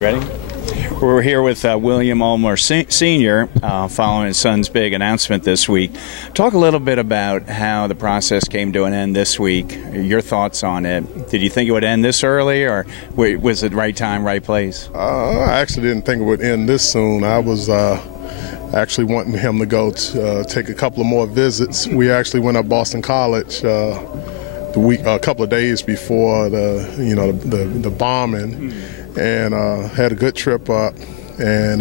Ready? We're here with William Ulmer Sr. Following his son's big announcement this week. Talk a little bit about how the process came to an end this week. Your thoughts on it. Did you think it would end this early, or was it right time, right place? I actually didn't think it would end this soon. I was actually wanting him to go take a couple of more visits. We actually went up Boston College a couple of days before the bombing. And had a good trip up, and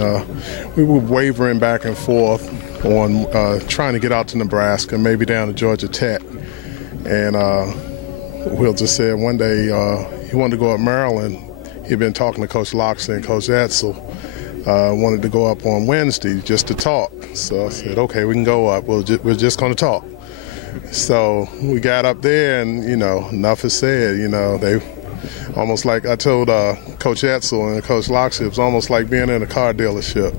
we were wavering back and forth on trying to get out to Nebraska, maybe down to Georgia Tech. And Will just said one day he wanted to go up Maryland. He'd been talking to Coach Loxley and Coach Etzel. Wanted to go up on Wednesday just to talk. So I said, okay, we can go up. We're just going to talk. So we got up there, and enough is said. They almost like I told Coach Etzel and Coach Loxley, it was almost like being in a car dealership.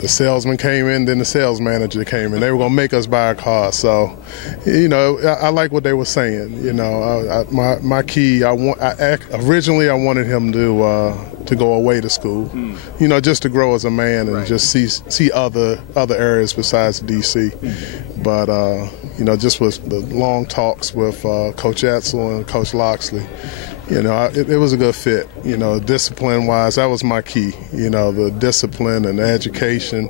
The salesman came in, then the sales manager came in. They were going to make us buy a car. So, I like what they were saying. My key, originally I wanted him to go away to school, just to grow as a man and just see other areas besides D.C. But, just with the long talks with Coach Etzel and Coach Loxley, it was a good fit. Discipline-wise, that was my key. The discipline and the education.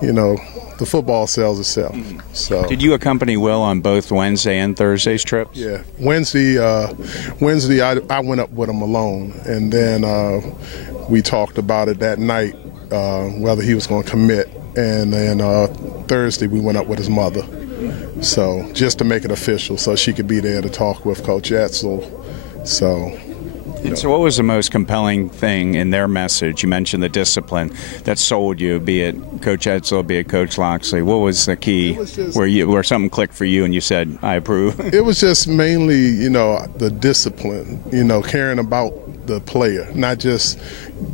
The football sells itself. So. Did you accompany Will on both Wednesday and Thursday's trips? Yeah, Wednesday I went up with him alone, and then we talked about it that night, whether he was going to commit, and then Thursday we went up with his mother. So just to make it official, so she could be there to talk with Coach Etzel. So what was the most compelling thing in their message? You mentioned the discipline that sold you, be it Coach Etzel, be it Coach Loxley. What was the key where something clicked for you and you said, I approve? It was just mainly, the discipline, caring about the player, not just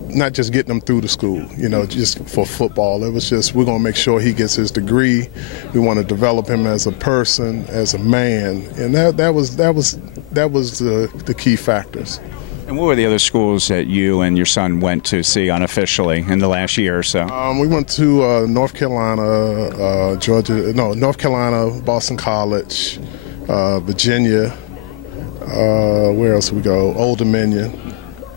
getting them through the school, just for football. It was just, we're going to make sure he gets his degree. We want to develop him as a person, as a man. And that was the key factors. And what were the other schools that you and your son went to see unofficially in the last year or so? We went to North Carolina, Boston College, Virginia. Where else did we go? Old Dominion.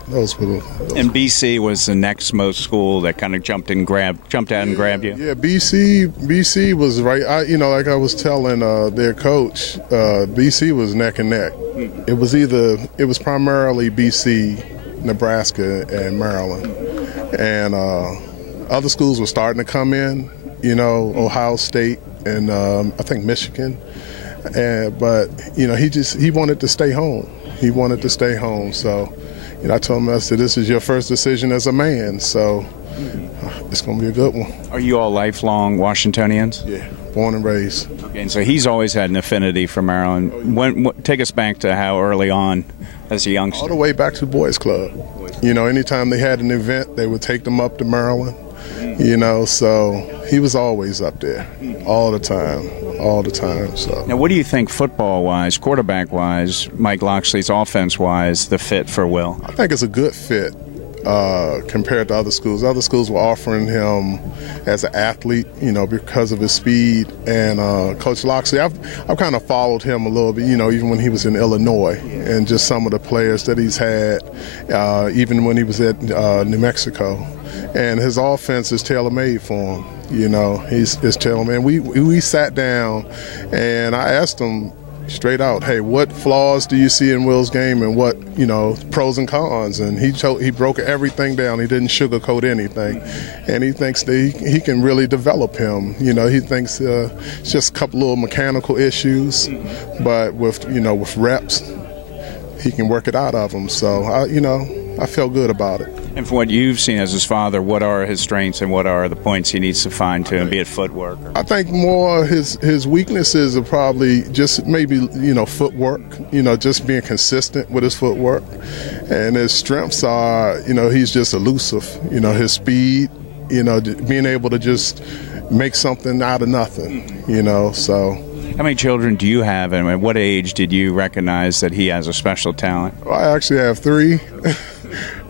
Those. And BC was the next most school that kind of jumped out and grabbed you. Yeah, BC was right. Like I was telling their coach, BC was neck and neck. It was primarily BC, Nebraska, and Maryland, and other schools were starting to come in. Ohio State and I think Michigan, but he wanted to stay home. He wanted to stay home, so. I told him, I said, this is your first decision as a man, so it's going to be a good one. Are you all lifelong Washingtonians? Yeah, born and raised. Okay, and so he's always had an affinity for Maryland. Take us back to how early on as a youngster. All the way back to the Boys Club. Anytime they had an event, they would take them up to Maryland. So he was always up there, all the time. So. Now, what do you think football-wise, quarterback-wise, Mike Loxley's offense-wise, the fit for Will? I think it's a good fit compared to other schools. Other schools were offering him as an athlete, because of his speed. And Coach Loxley, I've kind of followed him a little bit, even when he was in Illinois, and just some of the players that he's had, even when he was at New Mexico. And his offense is tailor-made for him. He's tailor-made. We sat down, and I asked him straight out, hey, what flaws do you see in Will's game, and what, pros and cons? And he broke everything down. He didn't sugarcoat anything. And he thinks that he can really develop him. He thinks it's just a couple little mechanical issues, but with reps, he can work it out of him. So, I felt good about it. And from what you've seen as his father, what are his strengths and what are the points he needs to fine tune, be it footwork? I think more his weaknesses are probably just maybe, footwork, just being consistent with his footwork. And his strengths are, he's just elusive, his speed, being able to just make something out of nothing, so. How many children do you have, and at what age did you recognize that he has a special talent? Well, I actually have 3.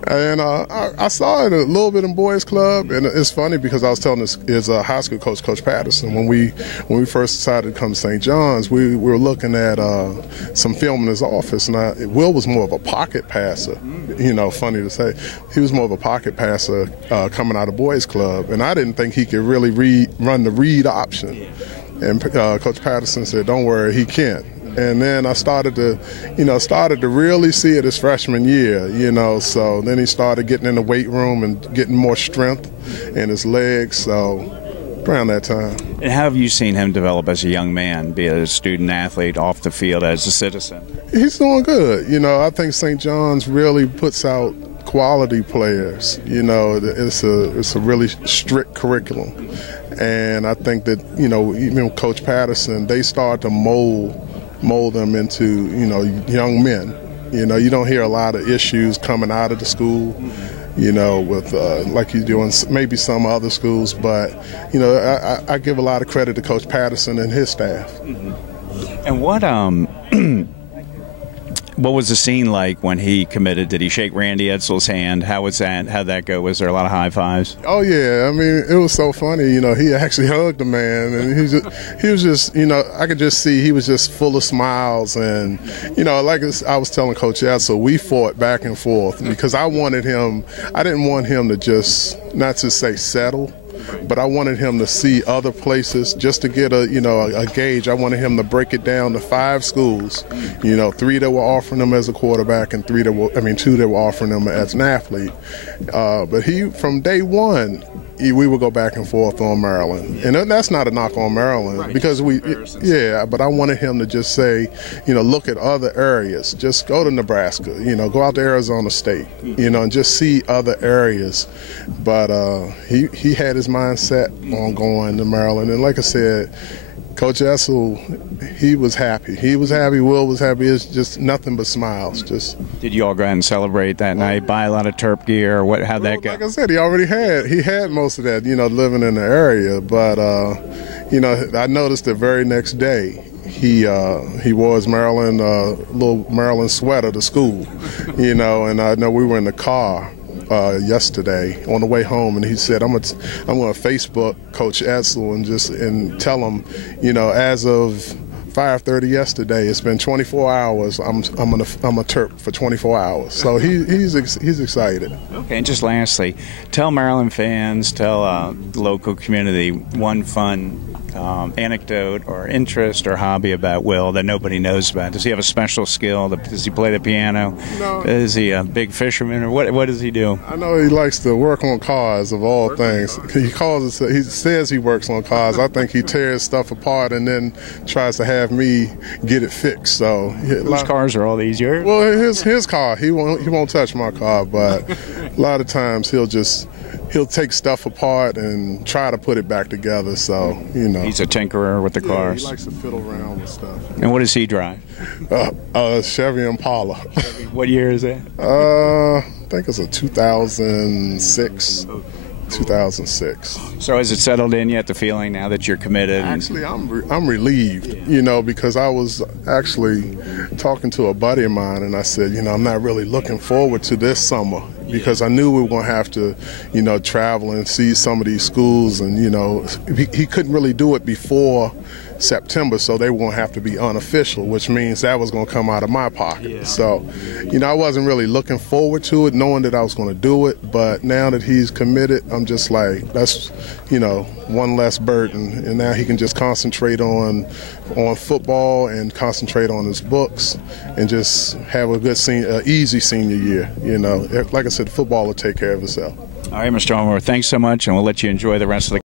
And I saw it a little bit in boys club, and it's funny because I was telling his high school coach, Coach Patterson, when we first decided to come to St. John's, we were looking at some film in his office, and Will was more of a pocket passer. You know, funny to say, he was more of a pocket passer coming out of boys club, and I didn't think he could really run the read option. And Coach Patterson said, "Don't worry, he can." And then I started to really see it his freshman year, you know. So then he started getting in the weight room and getting more strength in his legs. So around that time. And how have you seen him develop as a young man, be a student athlete, off the field as a citizen? He's doing good. You know, I think St. John's really puts out quality players. You know, it's a really strict curriculum. And I think that, you know, even Coach Patterson, they start to mold them into, you know, young men. You know, you don't hear a lot of issues coming out of the school, you know, with like you do in maybe some other schools. But, you know, I give a lot of credit to Coach Patterson and his staff. And what was the scene like when he committed? Did he shake Randy Edsall's hand? How was that? How'd that go? Was there a lot of high fives? Oh yeah, I mean, it was so funny. You know, he actually hugged the man, and he was just, you know, I could just see he was just full of smiles, and you know, like I was telling Coach Edsall, we fought back and forth because I didn't want him to just not to say settle. But I wanted him to see other places just to get a gauge. I wanted him to break it down to 5 schools, you know, 3 that were offering him as a quarterback and 2 that were offering him as an athlete. But from day one, we would go back and forth on Maryland. And that's not a knock on Maryland, right, because but I wanted him to just say, you know, look at other areas. Just go to Nebraska, you know, go out to Arizona State, you know, and just see other areas. But he had his mindset on going to Maryland. And like I said, Coach Edsall, he was happy. He was happy. Will was happy. It's just nothing but smiles. Did you all go out and celebrate that night? Buy a lot of Terp gear? Or how'd that go? Like I said, he had most of that, you know, living in the area. But you know, I noticed the very next day he wore his little Maryland sweater to school, you know. And I know we were in the car yesterday on the way home, and he said, I'm going to Facebook Coach Edsall and tell him, you know, as of 5:30 yesterday, it's been 24 hours. I'm a Terp for 24 hours. So he's excited. Okay, and just lastly, tell Maryland fans, tell the local community one fun anecdote or interest or hobby about Will that nobody knows about. Does he have a special skill? Does he play the piano? No. Is he a big fisherman, or what does he do? I know he likes to work on cars, of all things. He says he works on cars. I think he tears stuff apart and then tries to have me get it fixed. So whose cars are all these yours? Well, his car. He won't touch my car, but a lot of times he'll take stuff apart and try to put it back together. So, you know. He's a tinkerer with the cars. He likes to fiddle around with stuff. And what does he drive? Chevy Impala. What year is that? I think it's a 2006. 2006. So has it settled in yet, the feeling now that you're committed? Actually, I'm relieved, you know, because I was actually talking to a buddy of mine, and I said, you know, I'm not really looking forward to this summer because I knew we were going to have to, you know, travel and see some of these schools, and, you know, he couldn't really do it before September, so they won't have to be unofficial, which means that was going to come out of my pocket. Yeah. So, you know, I wasn't really looking forward to it, knowing that I was going to do it, but now that he's committed, I'm just like, that's, you know, one less burden, and now he can just concentrate on football and concentrate on his books and just have a good easy senior year. You know, like I said, football will take care of itself. All right, Mr. Ulmer, thanks so much, and we'll let you enjoy the rest of the